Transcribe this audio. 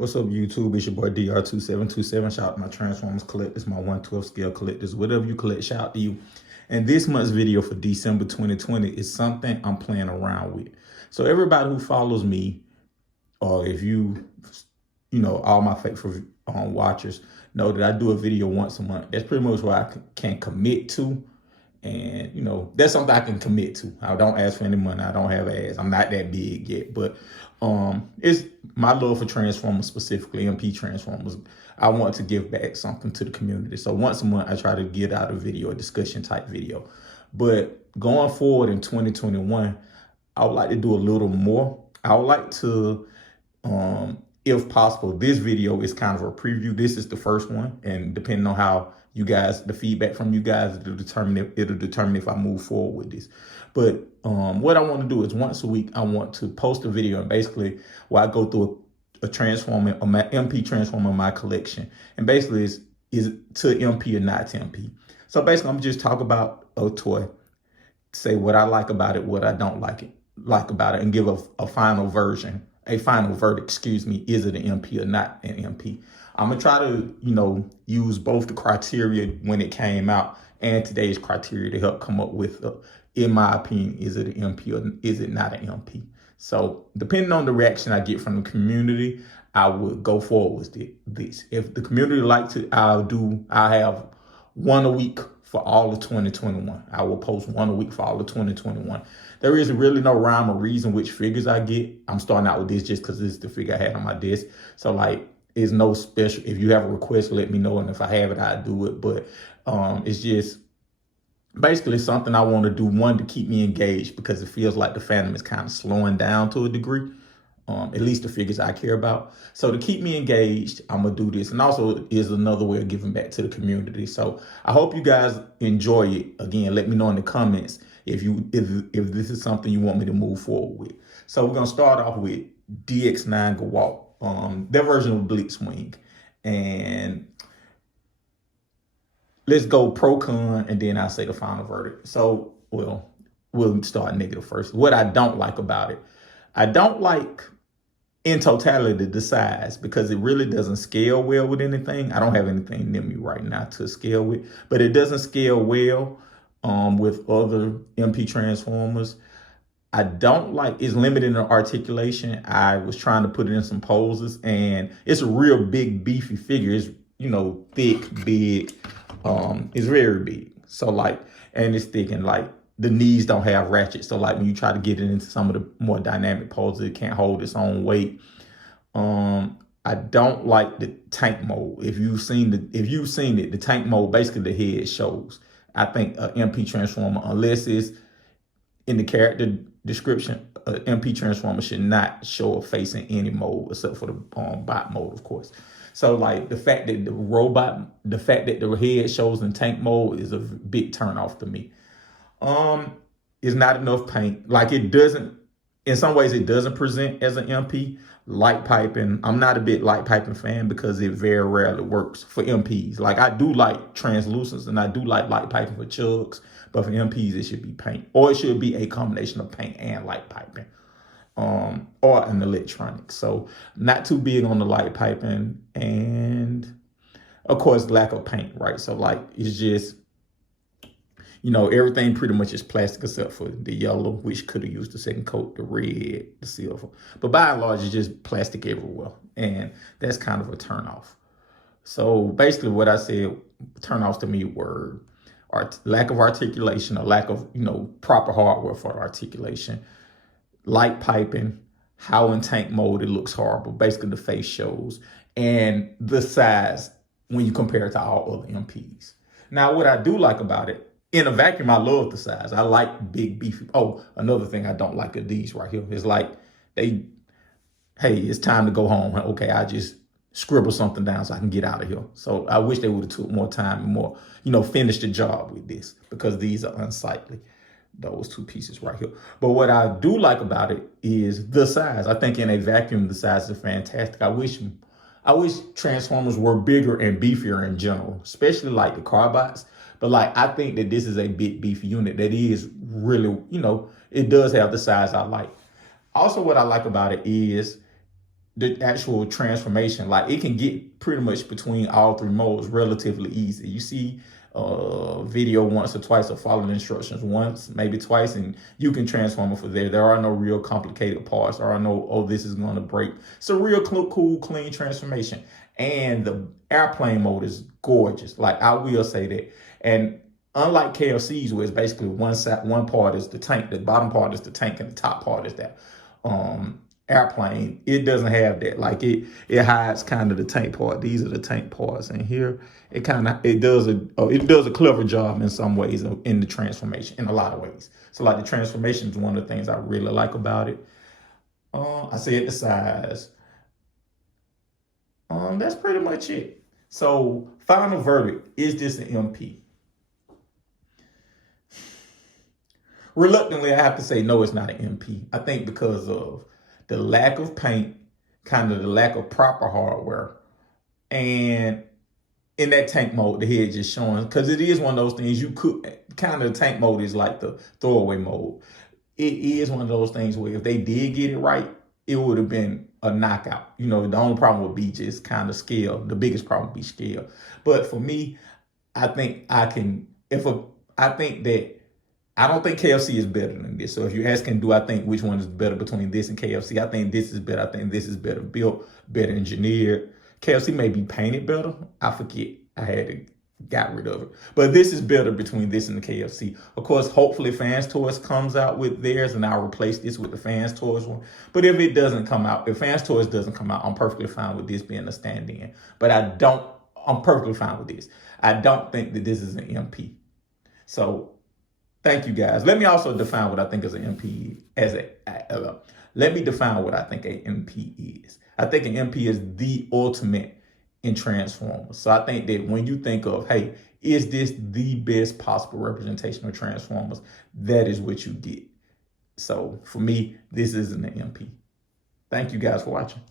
What's up, YouTube? It's your boy DR2727. Shout out to my Transformers collectors, my 112 scale collectors, whatever you collect, shout out to you. And this month's video for December 2020 is something I'm playing around with. So everybody who follows me, or if you all my faithful watchers know that I do a video once a month. That's pretty much what I can commit to. And that's something I can commit to. I don't ask for any money. I don't have ads. I'm not that big yet, but it's my love for Transformers, specifically MP Transformers. I want to give back something to the community. So once a month, I try to get out a video, a discussion type video. But going forward in 2021, I would like to do a little more. I would like to, if possible, this video is kind of a preview. This is the first one, and depending on how you guys, the feedback from you guys, it'll determine if I move forward with this. But what I want to do is once a week, I want to post a video, and basically where I go through a transformer, a MP transformer in my collection, and basically is to MP or not to MP. So basically, I'm just talk about a toy, say what I like about it, what I don't like about it, and give a final version. A final verdict, excuse me, is it an MP or not an MP? I'm gonna try to, use both the criteria when it came out and today's criteria to help come up with, in my opinion, is it an MP or is it not an MP? So depending on the reaction I get from the community, I would go forward with this. If the community likes it, I'll have one a week for all of 2021. I will post one a week for all of 2021. There isn't really no rhyme or reason which figures I get. I'm starting out with this just because this is the figure I had on my desk. So it's no special. If you have a request, let me know. And if I have it, I'll do it. But it's just basically something I want to do, one, to keep me engaged, because it feels like the fandom is kind of slowing down to a degree. At least the figures I care about. So to keep me engaged, I'm gonna do this. And also is another way of giving back to the community. So I hope you guys enjoy it. Again, let me know in the comments if this is something you want me to move forward with. So we're gonna start off with DX9 Gewalt, their version of Blitzwing. And let's go pro con, and then I'll say the final verdict. So we'll start negative first. What I don't like about it. I don't like, in totality, the size, because it really doesn't scale well with anything. I don't have anything near me right now to scale with, but it doesn't scale well with other MP Transformers. I don't like, it's limited in articulation. I was trying to put it in some poses, and it's a real big, beefy figure. It's, thick, big. It's very big. So and it's thick, and the knees don't have ratchets. So when you try to get it into some of the more dynamic poses, it can't hold its own weight. I don't like the tank mode. If you've seen it, the tank mode, basically the head shows. I think an MP Transformer, unless it's in the character description, an MP Transformer should not show a face in any mode except for the bot mode, of course. So the fact that the head shows in tank mode is a big turn off to me. Is not enough paint. It doesn't, in some ways it doesn't present as an MP. Light piping, I'm not a big light piping fan because it very rarely works for MPs. I do like translucence, and I do like light piping for chugs, but for MPs it should be paint, or it should be a combination of paint and light piping, or an electronic. So not too big on the light piping, and of course lack of paint, right? So it's just, everything pretty much is plastic except for the yellow, which could have used the second coat, the red, the silver. But by and large, it's just plastic everywhere. And that's kind of a turnoff. So basically what I said, turnoffs to me were lack of articulation, or lack of, proper hardware for articulation, light piping, how in tank mode it looks horrible. Basically the face shows, and the size when you compare it to all other MPs. Now, what I do like about it, in a vacuum, I love the size. I like big, beefy. Oh, another thing I don't like are these right here. It's hey, it's time to go home. Okay, I just scribble something down so I can get out of here. So I wish they would have took more time and more, finished the job with this, because these are unsightly, those two pieces right here. But what I do like about it is the size. I think in a vacuum, the size is fantastic. I wish Transformers were bigger and beefier in general, especially the Carbots. But I think that this is a big beefy unit that is really, it does have the size I like. Also, what I like about it is the actual transformation. Like it can get pretty much between all three modes relatively easy. You see video once or twice or follow the instructions once, maybe twice, and you can transform it for there. There are no real complicated parts. There are no, oh, this is going to break. It's a real cool, clean transformation. And the airplane mode is gorgeous. Like I will say that. And unlike KFC's, where it's basically one part is the tank, the bottom part is the tank, and the top part is that airplane, it doesn't have that. Like it hides kind of the tank part. These are the tank parts, and here it does a clever job in some ways in the transformation, in a lot of ways. So like the transformation is one of the things I really like about it. I said the size. That's pretty much it. So final verdict, is this an MP? Reluctantly, I have to say no, it's not an MP. I think because of the lack of paint, kind of the lack of proper hardware, and in that tank mode, the head just showing, because it is one of those things you could, kind of the tank mode is like the throwaway mode. It is one of those things where if they did get it right, it would have been a knockout. You know, the only problem would be just kind of scale. The biggest problem would be scale. But for me, I think I can, I don't think KFC is better than this. So if you're asking, do I think which one is better between this and KFC? I think this is better. I think this is better built, better engineered. KFC may be painted better. I forget. I had to got rid of it. But this is better between this and the KFC. Of course, hopefully Fans Toys comes out with theirs and I'll replace this with the Fans Toys one. But if it doesn't come out, if Fans Toys doesn't come out, I'm perfectly fine with this being a stand-in. But I'm perfectly fine with this. I don't think that this is an MP. So thank you guys. Let me also define what I think is an MP let me define what I think an MP is. I think an MP is the ultimate in Transformers. So I think that when you think of, hey, is this the best possible representation of Transformers? That is what you get. So for me, this isn't an MP. Thank you guys for watching.